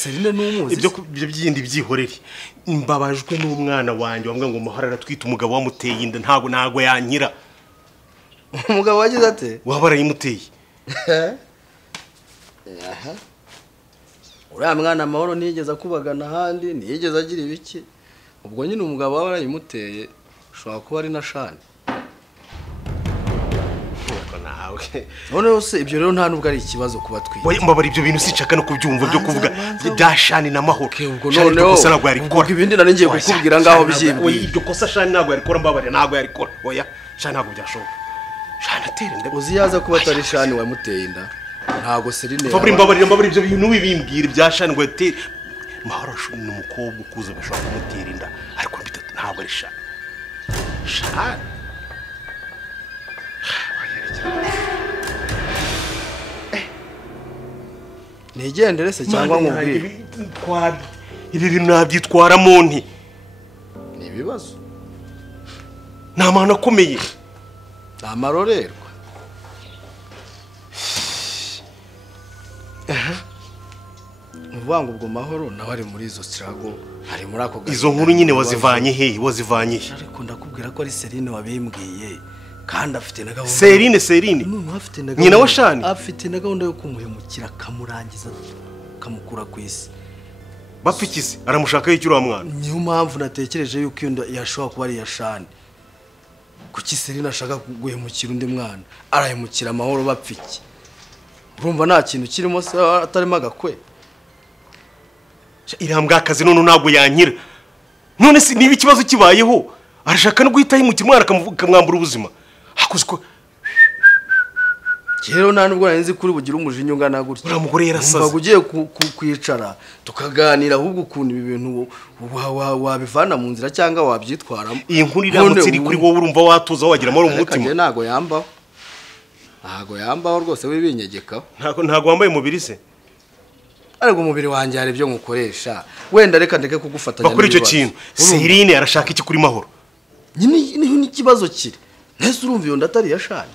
Serine n'umuzi ibyo byindi byihorere imbabajwe n'umwana wanjye wambwa ngo Mahoro aratwita umugabo wamuteye inda ntago yankira umugabo wagize ate waba arayimuteye aha uriya mwana Mahoro nigeze akubagana handi nigeze agira ibiki ubwo nyine umugabo waba arayimuteye ushobora kuba ari na Shani none se ibyo rero nta nubwo ari ikibazo kuba twiye mbabara ibyo bintu sinshaka no kubyumva byo kuvuga bya Shani na Mahoro ubwo noneho ubwo ibindi nari ngiye kukubwira ngaho byibwiye ibyo kosa Shani ntago yarikora mbabare ntago yarikora oya Shani ntago byashoboka Shani atera inda uzi yaza kuba atari Shani wamuteye inda ntago Serine mbabare ibyo bintu bibimbwira bya Shani ngo ate Mahoro ni umukobwa ukuza bashobora kumutera inda ariko ntabwo ari Shani Shani nigendere se cyangwa nkubwire ibi bintu nabyitwara mu nti ni ibibazo ni amahano akomeye ni amarorerwa uvuga ngo ubwo Mahoro nawe ari muri izo struggle ari muri ako izo nkuru nyine wazivanye he ariko ndakubwira ko ari Serine wabimbwiye kandi afite na gahunda Serine nyina wa Shani afite na gahunda yo kumuhemukira kamurangiza kamukura ku isi bapfikize aramushaka y'icyo uriya mwana niyo mpamvu natekereje yuko iyo yashobora kuba ari ya Shani kuki Serine ashaka guhemukira undi mwana arahemukira Mahoro bapfiki urumva nta kintu kirimo se atarimo agakwe irambwa akazi none ntabwo yankira none se niba ikibazo kibayeho arashaka no guhita yimukira umwana akamwambura ubuzima hakuze ko rero nta nubwo nzi kuri bugira umujinya ungana gutya uriya mugore yarasaze umva ugiye kwicara tukaganira ahubwo ukuntu ibi bintu wabivana mu nzira cyangwa wabyitwaramo iyi nkuru iramutse iri kuri wowe urumva watuza wagira amahoro mu mutima ntago yambaho rwose wibinyegekaho ntago wambaye umubiri se ariko umubiri wanjye hari ibyo nkukoresha wenda reka ndeke kugufatanya bakora icyo kintu Serine arashaka iki kuri Mahoro nyine n'ikibazo kiri nese urumva iyo ndatari ya Shani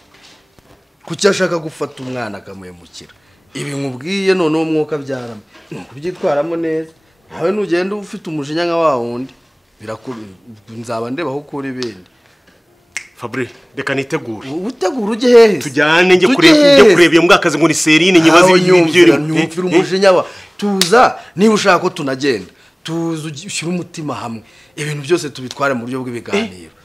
kuki ashaka gufata umwana akamuhemukira ibi nkubwiye none umwuka byarama kubyitwaramo neza nawe nugenda ufite umujinya nka wa wundi nzaba ndebaho kuri bindi Fabrice reka nitegure utegura uje hehe tujyane njye kureba iyo mbwakaze ngo ni Serine nyibaze ibyo nyumvira umujinya wa tuza niba ushaka ko tunagenda tuza ushyira umutima hamwe ibintu byose tubitware mu buryo bw'ibiganiro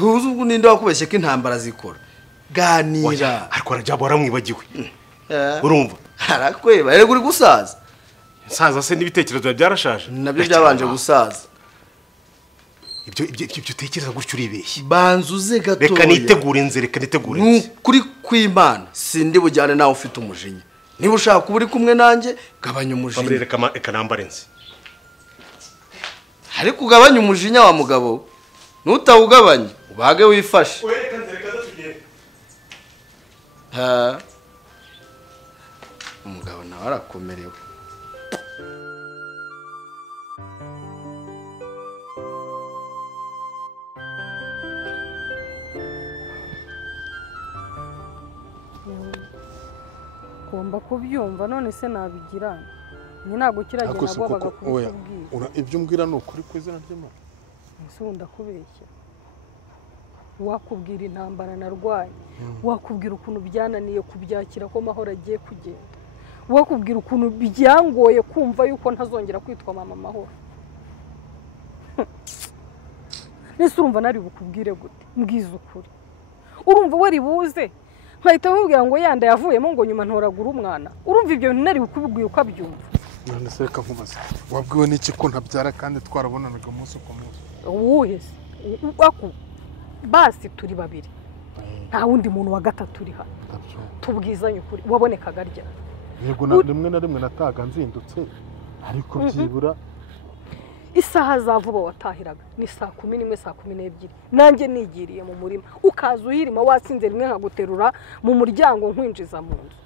ubwo ninde wakubeshye ko intambara zikora ganira ariko arajya baramwibagiwe urumva harakweba rero uri gusaza saza se n'ibitekerezo byarashaje nabyo byabanje gusaza ibyo utekereza gutyo uribeshye banzuze gato reka nitegure kuri kw'Imana sindi bujyane nawe ufite umujinya niba ushaka kuba uri kumwe nanjye gabanya umujinya reka nambare nzi ariko ugabanya umujinya wa mugabo nutawugabanya ubage wifashe umugabo nawe arakomerewe ugomba kubyumva none se nabigirana ni ntabwo kiragenda nagwabaga kubikubwira ibyo umbwira ni ukuri ku izina ry'Imana ese wunda kubeshya wakubwira intambara narwaye wakubwira ukuntu byananiye kubyakira ko Mahoro agiye kugenda wakubwira ukuntu byangoye kumva yuko ntazongera kwitwa mama Mahoro nese urumva nari bukubwire gute mbwiza ukuri urumva wari buze nkahita mubwira ngo yanda yavuyemo ngo nyuma ntoragura umwana urumva ibyo bintu nari bukubwiye uko abyumva none se reka nkubaze wabwiwe n'iki ko ntabyara kandi twarabonanaga umunsi ku munsi uwuhese basi turi babiri nta wundi muntu wa gatatu uri hano tubwizanye ukuri wabonekaga ryari yego rimwe na rimwe nataga nzindutse ariko byibura isaha za vuba watahiraga ni saa 11 saa 12 nanjye nigiriye mu murima ukaza uhirima wasinze rimwe nkaguterura mu muryango nkwinjiza mu nzu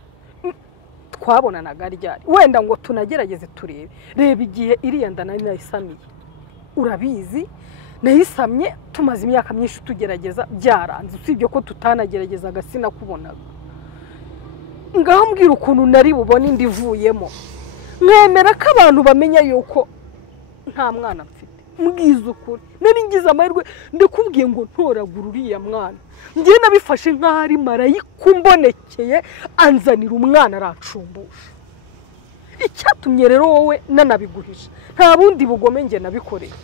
twabonanaga ryari wenda ngo tunagerageze turebe reba igihe iriya ndana nayisamiye urabizi nayisamye tumaze imyaka myinshi tugerageza byaranze usibye ko tutanageragezaga sinakubonaga ngaho mbwira ukuntu nari bubone indivuyemo mwemera ko abantu bamenya yuko nta mwana mfite mbwiza ukuri nari ngize amahirwe ndikubwiye ngo ntoragura uriya mwana ngiye nabifashe nk'aho ari marayika umbonekeye anzanira umwana aracumbusha icyatumye rero wowe nanabiguhisha nta bundi bugome nge nabikoreye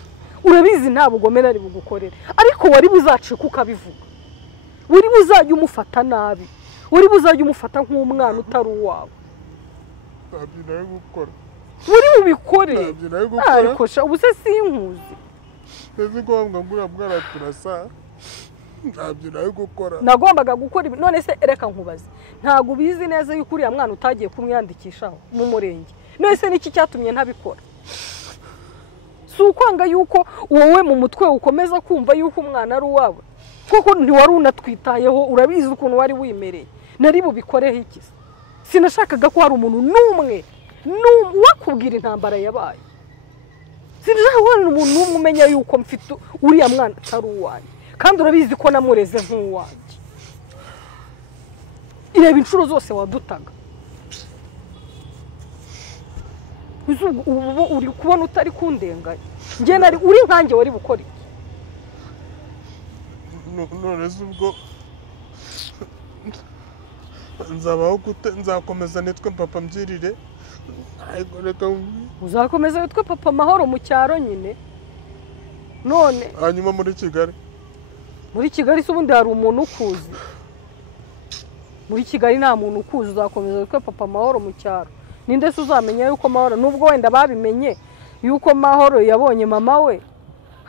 urabizi nta bugome nari bugukorere ariko wari buzacika ukabivuga wari buzajya umufata nabi wari buzajya umufata nk'umwana utari uwawe ntabyo nawe gukora wari bubikore ntabyo nawe gukora ariko sha ubu se sinkuzi ese ko wambwa ngura mwana turasa ntabyo nawe gukora nagombaga gukora ibi none se reka nkubaze ntabwo ubizi neza yuko uriya mwana utagiye kumwiyandikishaho mu murenge none se niki cyatumye ntabikora si ukwanga yuko wowe mu mutwe ukomeza kumva yuko umwana ari uwawe kuko ntiwari unatwitayeho urabizi ukuntu wari wimereye nari bubikoreho iki sinashakaga ko hari umuntu n'umwe wakubwira intambara yabaye sinashaka ko hari umuntu n'umwe umenya yuko mfite uriya mwana atari uwanjye kandi urabizi ko namureze nk'uwanjye ireba inshuro zose wadutaga ubu uri kubona utari kundenganya njye nari uri nkanjye wari bukora iki none se ubwo nzabaho gute nzakomeza nitwe papa mbyirire reka uzakomeza witwe papa amahoro mu cyaro nyine none hanyuma muri Kigali se ubundi hari umuntu ukuzi muri Kigali nta muntu ukuzi uzakomeza witwe papa amahoro mu cyaro ninde se uzamenya yuko mahoro nubwo wenda babimenye yuko mahoro yabonye mama we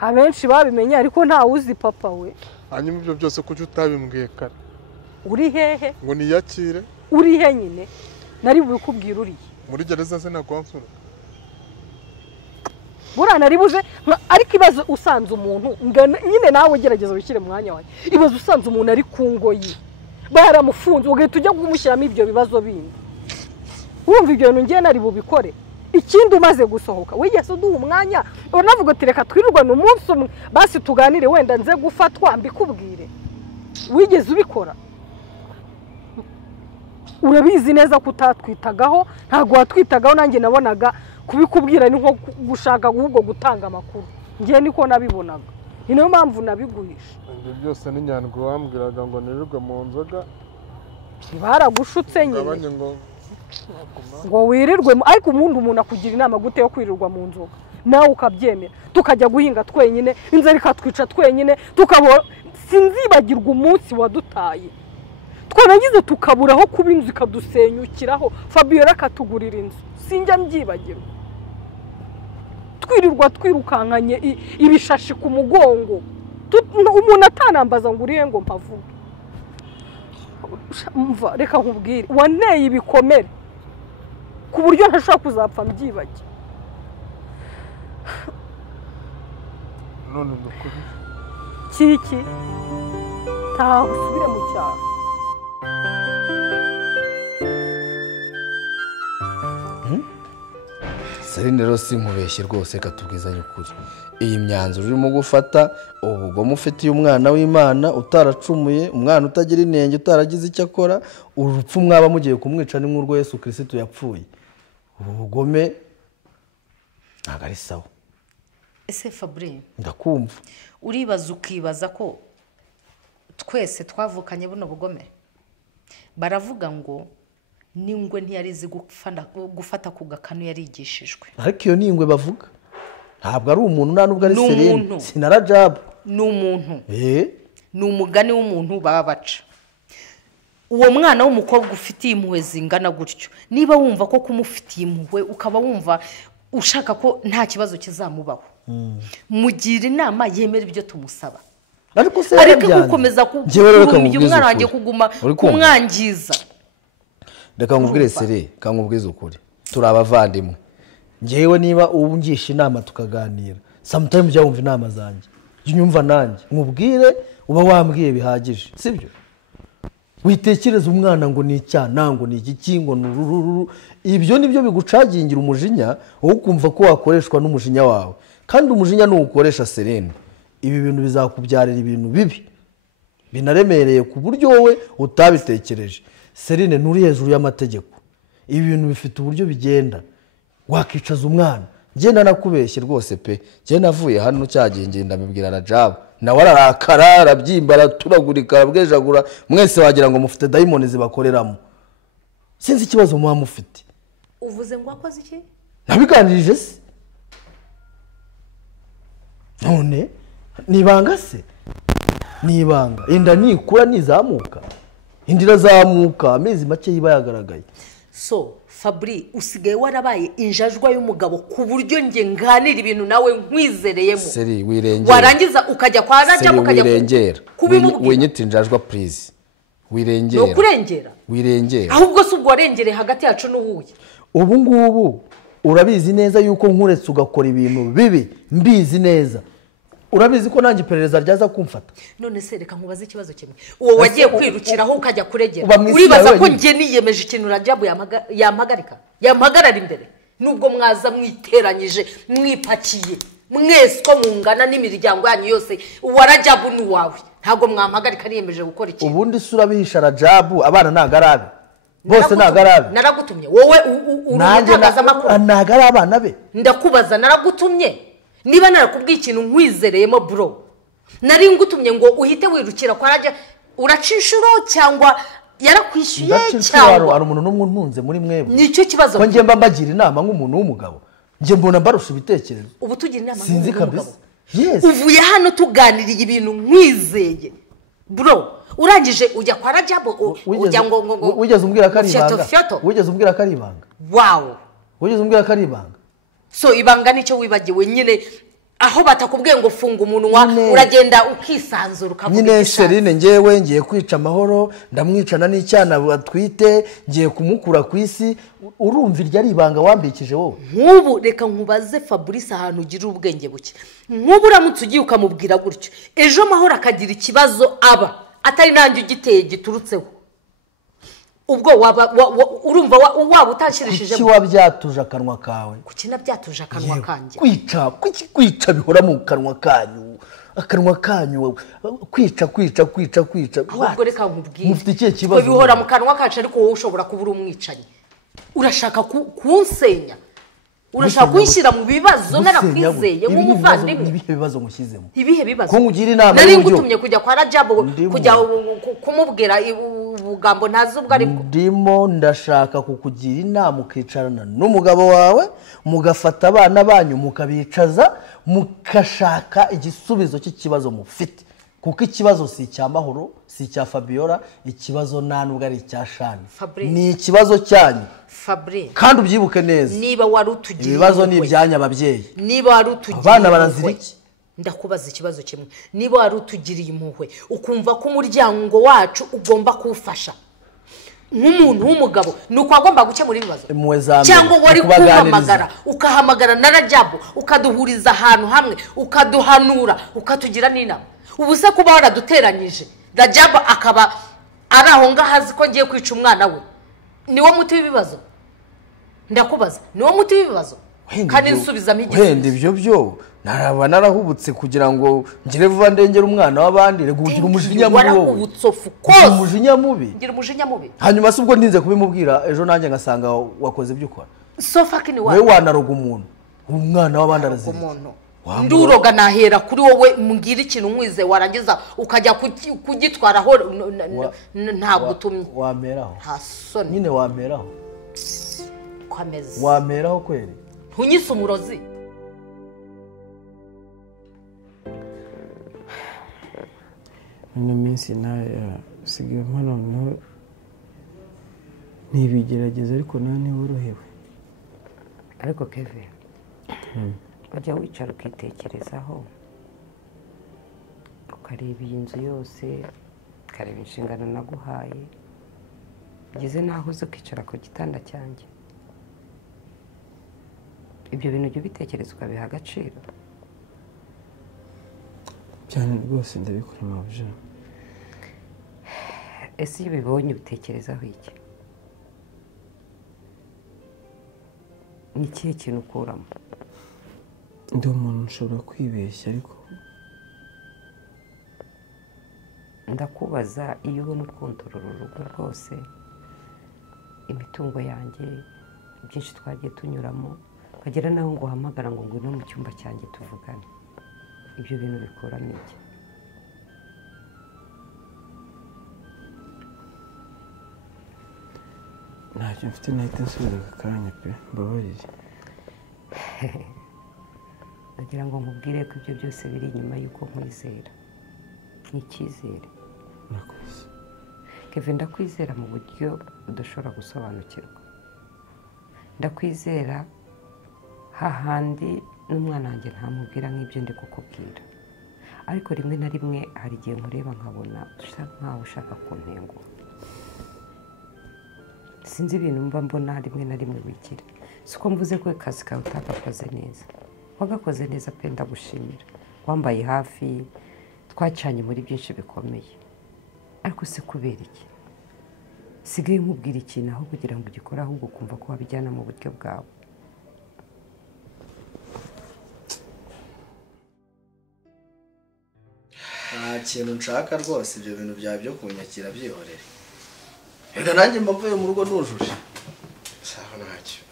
abenshi babimenye ariko ntawe uzi papa we hanyuma ibyo byose kuki utabimbwiye kare uri hehe ngo niyakire uri he nyine nari bubikubwira uriye muri gereza se nakwamfura buriya nari buze ariko ibazo usanze umuntu nyine nawe ugerageza wishyire mu mwanya wawe ibazo usanze umuntu ari ku ngoyi baramufunze ugahita ujya kumushyiramo ibyo bibazo bindi wumva ibyo bintu ngiye nari bubikore ikindi umaze gusohoka wigeze uduha umwanya unavuga ati reka twirirwane umunsi umwe basi tuganire wenda nze gufatwa mbikubwire wigeze ubikora urabizi neza ko utatwitagaho ntabwo watwitagaho nanjye nabonaga kubikubwira ni nko gushaka ahubwo gutanga amakuru ngiye niko nabibonaga ni nayo mpamvu nabiguhisha ibyo byose ni nyandwi wambwiraga ngo nirirwe mu nzoga baragushutse nyine ngo wirirwe ariko umuntu akugira inama gute yo kwirirwa mu nzoga nawe ukabyemera tukajya guhinga twenyine inzara ikatwica twenyine tukabona sinzibagirwa umunsi wadutaye twanagize tukaburaho kuba inzu ikadusenyukiraho Fabiola akatugurira inzu sinjya mbyibagirwa twirirwa twirukankanye ibishashi ku mugongo umuntu atanambaza ngo uriye ngo mpavuge mva reka nkubwire waneye ibikomere ku buryo ntashobora kuzapfa mbyibagiwe none ndukuri kiki taha usubire mu cyaro Serine rero sinkubeshye rwose reka tubwizanye ukuri iyi myanzuro urimo gufata ubugome ufitiye umwana w'Imana utaracumuye umwana utagira inenge utaragize icyo akora urupfu mwaba mugiye kumwica ni nk'urwo Yesu Kristo yapfuye ubugome ntabwo ari sawa. Ese Fabrice ndakumva uribaza ukibaza ko twese twavukanye buno bugome baravuga ngo n'ingwe ntiyarizi gufata ku gakanu yarigishijwe ariko iyo n'ingwe bavuga ntabwo ari umuntu nta nubwo ari Serine sinarajabu ni umuntu ni umugani w'umuntu baba baca uwo mwana w'umukobwa ufitiye impuhwe zingana gutyo niba wumva ko kumufitiye impuhwe ukaba wumva ushaka ko nta kibazo kizamubaho mugira inama yemera ibyo tumusaba ariko gukomeza kugumiye umwana wanjye kuguma kumwangiza. Reka nkubwire Serine kankubwize ukuri turi abavandimwe ngewe niba ungisha inama tukaganira sometimes jya wumva inama zanjye nyumva nanjye nkubwire uba wambwiye bihagije sibyo witekereza umwana ngo ni icyana ngo ni iki ngo nurururu ibyo nibyo bigucagingira umujinya wowe ukumva ko wakoreshwa n'umujinya wawe kandi umujinya nuwukoresha Serine ibi bintu bizakubyarira ibintu bibi binaremereye ku buryo wowe utabitekereje. Serine nturi hejuru y'amategeko ibi bintu bifite uburyo bigenda wakicaza umwana ngenda nakubeshye rwose pe ngenda navuye hano cyagiye ngenda mbibwira Rajabu nawe ararakara arabyimba araturagurika arabwejagura mwese wagira ngo mufite dayimoni zibakoreramo sinzi ikibazo muba mufite uvuze ngo akoze iki nabiganirije se none nibanga se nibanga inda nikura nizamuka indira zamuka amezi make yiba yagaragaye so Fabri usigaye warabaye injajwa y'umugabo ku buryo nge nganira ibintu nawe nkwizereyemo seri wirengera warangiza ukajya kwa Rajabu ukajya kubimubwira wenyita injajwa please wirengera no kurengera wirengera ahubwo se ubwo warengereye hagati yacu n'uwuye ubu ngubu urabizi neza yuko nkuretse ugakora ibintu bibi mbizi neza urabizi ko nanjye iperereza ryaza kumfata none se reka nkubaze ikibazo kimwe uwo wagiye kwirukiraho ukajya kuregera Uba uribaza ko nge niyemeje ikintu Rajabu yampagarara imbere nubwo mwaza mwiteranyije mwipakiye mwese ko mungana n'imiryango yanyu yose uwa Rajabu ni wawe ntago mwampagarika niyemeje gukora ikintu ubundi se urabihisha Rajabu abana nagarabe bose nagarabe naragutumye wowe urutangaza makuru nagarabe abana be ndakubaza naragutumye niba narakubwiye ikintu nkwizereyemo bro nari ngutumye ngo uhite wirukira kwa Rajabu uracishuro cyangwa yarakwishyuye cyangwa ari umuntu n'umwe ntunze muri mwebwe nicyo kibazo ko nge mbagira inama nk'umuntu w'umugabo nge mbona mbarusha ibitekerezo ubu tugira inama sinzi kabisa yes uvuye hano tuganiriye ibintu nkwizeye bro urangije ujya kwa Rajabu ujya ngo wigeze umbwira ko ari ibanga wigeze umbwira ko ari ibanga wow wigeze umbwira ko ari ibanga so ibanga nicyo wibagiwe nyine aho batakubwiye ngo funga umunwa uragenda ukisanzura ukavuga nyine Serine ngewe ngiye kwica amahoro ndamwicana n'icyana batwite ngiye kumukura ku isi urumva iryo ari ibanga wambikije wowe nk'ubu reka nkubaze Fabrice ahantu ugira ubwenge buke nk'ubu uramutse ugiye ukamubwira gutyo ejo amahoro akagira ikibazo aba atari nanjye ugiteye giturutseho ubwo urumva waba utashirishije kuki wabyatuje akanwa kawe kuki nabyatuje akanwa kanjye kwica bihora mu kanwa kanyu akanwa kanyu kwica ahubwo reka nkubwire mufite ikihe kibazo bihora mu kanwa kacu ariko wowe ushobora kuba uri umwicanyi urashaka kunsenya urashaka kunshyira mu bibazo narakwizeye nk'umuvandimwe ibihe bibazo mushyizemo ibihe bibazo ko ngugira inama nari ngutumye kujya kwa Rajabu kujya kumubwira ubugambo ntazi ubwo aribwo ndimo ndashaka kukugira inama ukicarana n'umugabo wawe mugafata abana banyu mukabicaza mukashaka igisubizo cy'ikibazo mufite kuko ikibazo si icya Mahoro si icya Fabiola ikibazo nta nubwo ari icya Shani ni ikibazo cyanyu Fabrice kandi ubyibuke neza niba wari utugiriye ibibazo ni ibyanya ababyeyi niba wari utugiriye abana barazira iki ndakubaza ikibazo kimwe niba wari utugiriye impuhwe ukumva ko umuryango wacu ugomba kuwufasha nk'umuntu w'umugabo nuko agomba gukemura ibibazo cyangwa wari kuhamagara ukahamagara na Rajabu ukaduhuriza ahantu hamwe ukaduhanura ukatugira n'inama ubu se kuba waraduteranyije Rajabu akaba ari aho ngaho azi ko ngiye kwica umwana we niwo muti w'ibibazo ndakubaza niwo muti w'ibibazo kandi nsubizamo igisubizo wenda ibyo byo naraba narahubutse kugira ngo ngire vuba ndengera umwana w'abandi rego ugira umujinya mubi wowe umujinya mubi ngira umujinya mubi hanyuma se ubwo ndinze kubimubwira ejo nanjye ngasanga wakoze ibyo ukora so fucking wewe wanaroga umuntu umwana w'abandi arazira nduroga nahera kuri wowe mbwira ikintu nkwize warangiza ukajya kugitwaraho ntabwo utumye wameraho hasoni nyine wameraho kwameze wameraho kweri ntunyise umurozi ino minsi usigaye noneho ntibigerageza ariko nawe ntiworohewe ariko Kevin wajya wicara ukitekerezaho ukareba iyi nzu yose ukareba inshingano naguhaye ugeze n'aho uza ukicara ku gitanda cyanjye ibyo bintu ujya ubitekereza ukabiha agaciro cyane rwose ndabikora mabyo ese iyo ubibonye ubitekerezaho iki ni ikihe kintu ukuramo ndi umuntu ushobora kwibeshya ariko ndakubaza iyo ubona ukontorora urugo rwose imitungo yanjye byinshi twagiye tunyuramo ukagera naho ngo uhamagara ngo ngwino mu cyumba cyanjye tuvugane. Ibyo bintu bikuramo iki? ntacyo mfite nahita nsubiza aka kanya pe mbabarire. Nagira ngo nkubwire ko ibyo byose biri inyuma y'uko nkwizera. Ni icyizere. Nakoze. Kevin, ndakwizera mu buryo udashobora gusobanukirwa. Ndakwizera hahandi n'umwana wanjye ntamubwira nk'ibyo ndi kukubwira. Ariko rimwe na rimwe hari igihe nkureba nkabona usa nkaho ushaka kuntenguha. Sinzi ibintu mba mbona rimwe na rimwe wigira. Siko mvuze ko akazi kawe utagakoze neza. Wagakoze neza pe ndagushimira. Wambaye hafi, twacanye muri byinshi bikomeye. Ariko se kubera iki? Sigaye nkubwira ikintu aho kugira ngo ugikore ahubwo kumva ko wabijyana mu buryo bwawe. nta kintu nshaka rwose, ibyo bintu byawe byo kunyakira byihorere. Reka nanjye mba mvuye mu rugo nujuje. sawa ntacyo.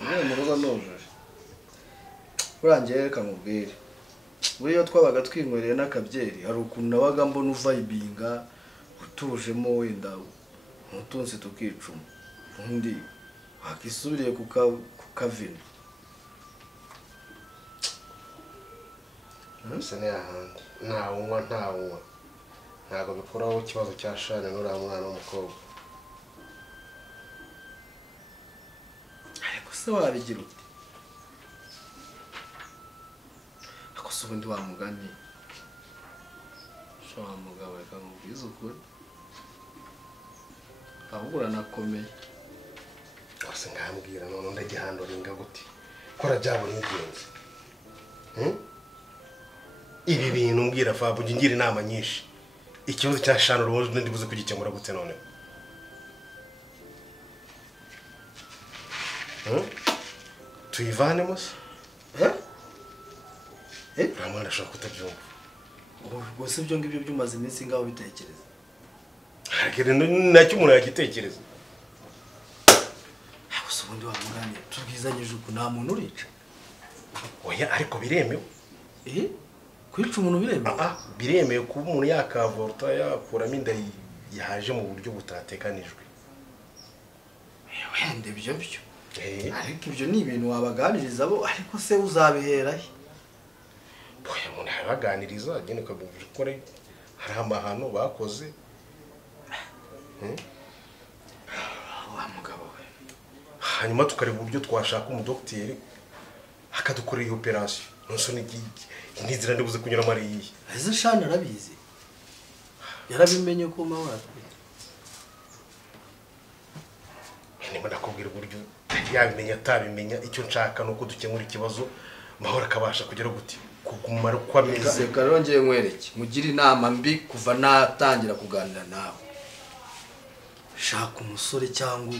Mvuye mu rugo nujuje. Urangiye reka mubwire. Buriya twabaga twinywereye n'akabyeri, hari ukuntu nabaga mbona uvayibinga utujemo wenda umutunzi tukicuma. Undi wakisubiriye ku kavino. Se ni ahandi ntawunywa ntabwo bikuraho ikibazo cya Shane n'uriya mwana w'umukobwa. Ariko se wabigira ute? Ako se ubundi wamugani sho wamugabo reka mubwize ukuri, ahubwo uranakomeye. Wase ngambwira none ndagihandoringa gute kora byabo n'ingenzi. Ibi bintu mbwira Fabu ngira inama nyinshi. Ikibazo cya Shane urubuze ndibuze kugikemura gute none? Tuyivane musa? Ramwe ndashaka kutabyumva. Ubwo se ibyo ngibyo byumaze iminsi ngaho bitekereza. Hakiri nacyo umuntu yagitekereza. Ako se ubundi wamugani tubwizanyije uko nta muntu urica. Oya ariko biremewe. Kwica umuntu biremewe? Biremewe kuba umuntu yakavorta yakuramo inda yaje mu buryo butatekanijwe. Wende ibyo byo. Ariko ibyo ni ibintu wabaganiriza bo, ariko se uzabihera he? Boya umuntu yabaganiriza agene kabumvira ko hari amahano bakoze. Wa mugabo we. Hanyuma tukareba uburyo twashaka umudokiteri akadukorera operation. Nonso n'inzira ndibuze kunyura muri iyi. Ese Shane arabizi? Yarabimenye ko mahora twite. Niba ndakubwira uburyo yabimenya atabimenya, icyo nshaka nuko dukemura ikibazo mahora akabasha kugera gute kugumara kwameza. Seka rongeye nkwereke mugira inama mbi kuva natangira kuganira nawe. Shaka umusore cyangwa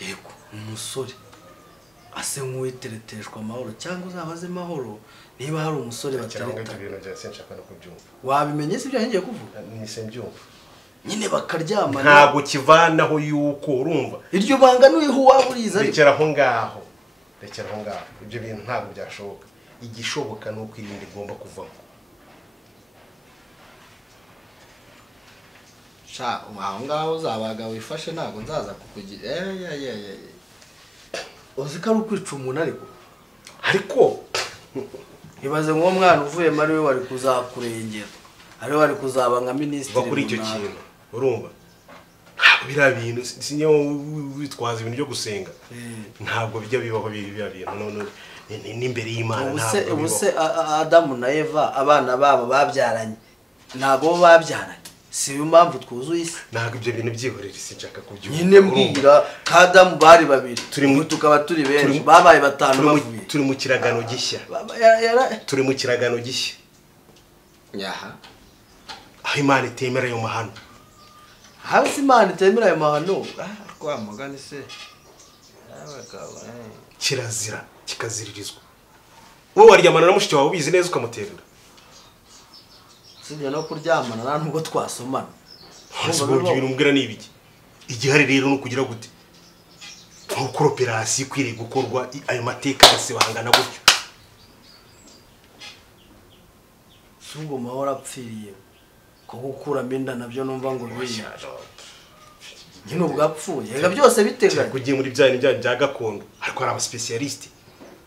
yego umusore ase nk'uwitereteshwa amahoro cyangwa uzabaze mahoro niba hari umusore batereta. Ibintu bya sinshaka no kubyumva. Wabimenye se byo ngiye kuvuga? Nise mbyumva. Nyine bakaryama ntabwo kivanaho yuko urumva. Iryo banga nuyiho waburiza. Rekera aho ngaho. Ibyo bintu ntabwo byashoboka. Igishoboka nuko irindi igomba kuvamo. Sha aho ngaho uzabaga wifashe ntabwo nzaza kukugira. Uzika ari ukwica umuntu ariko ibaze nk'uwo mwana uvuye mari we wari kuzakurengera, ari wari kuzaba nka minisitiri kuri icyo kintu. Urumva biriya bintu sinyo witwaza ibintu byo gusenga, ntabwo bijya bibaho biriya bintu none n'imbere y'Imana. Ubuse Adamu na Eva abana babo babyaranye ntabwo babyaranye, si yo mpamvu twuzuye isi. Ntabwo ibyo bintu byihorera isi nshaka kubyumva. Nyine mbwira Adamu bari babiri tukaba turi benshi babaye batanu bavuye. Turi mu kiragano gishya. Yaha aho Imana itemera ayo mahano. Hasi Imana itemera ayo mahano rwamugani se kirazira kikaziririzwa. Wowe waryamana na mushiki wawe ubizi neza ukamuterera. Sinjye no kuryamana nta nubwo twasomana. Ubwo ibintu mbwira ni ibiki? Igihari rero no kugira gute? gukora operasiyo ikwiriye gukorwa ayo mateka agasibangana gutyo si ubwo mahoro apfiriye ko gukuramo inda nabyo numva ngo biye nyine ubwapfuye reka byose biteganya kugiye muri bya gakondo ariko hari abasipesiyalisite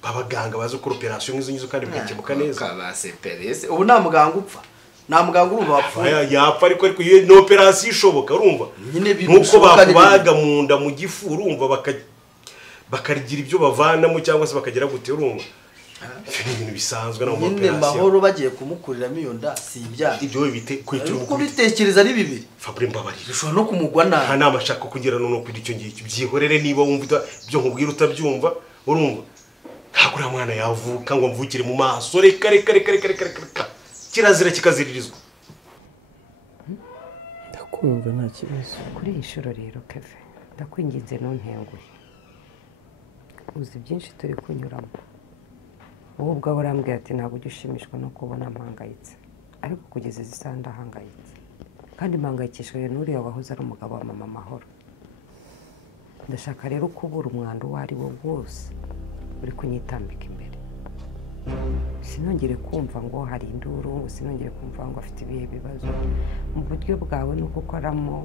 babaganga bazi gukora operasiyo nk'izo kandi bigakemuka neza kabaseperese ubu nta muganga upfa nta muganga urumva wapfuye yapfa ariko iyo ni operasiyo ishoboka urumva nk'uko bakubaga mu nda mu gifu urumva bakarigira ibyo bavanamo cyangwa se bakagera gute urumva ni ibintu bisanzwe no mu operasiyo nyine mahoro bagiye kumukuriramo iyo nda si ibyaha ibyo bite kwitira uko bitekereza ari bibiri Fabre mbabarira bishobora no kumugwa nabi nta nama ashaka kugira no kuri icyo ngicyo byihorere niba wumva ibyo nkubwira utabyumva urumva ntabwo uriya mwana yavuka ngo mvukire mu maso reka kirazira kikaziririzwa ndakumva nta kibazo kuri iyi nshuro rero keve ndakwinginze ntuntenguhe uzi byinshi turi kunyuramo wowe ubwawe urambwira ati ntabwo ujya ushimishwa no kubona mpangayitse ariko kugeza izi saha ndahangayitse kandi mpangayikishijwe n'uriya wahoze ari umugabo wa mama Mahoro ndashaka rero kubura umwanda uwo ari wo wose uri kunyitambika imbere sinongere kumva ngo hari induru sinongere kumva ngo afite ibihe bibazo mu buryo bwawe nuko ukoramo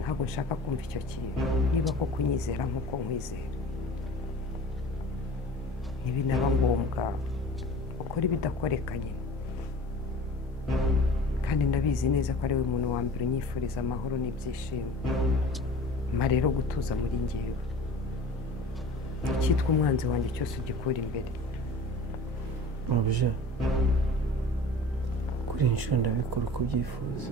ntabwo nshaka kumva icyo kintu niba ko kunyizera nk'uko nkwizera ntibinaba ngombwa ukora ibidakoreka nyine kandi ndabizi neza ko ari we muntu wa mbere unyifuriza amahoro n'ibyishimo mpa rero gutuza muri ngewe icyitwa umwanzi wanjye cyose ugikura imbere mubije kuri iyi nshuro ndabikora uko ubyifuza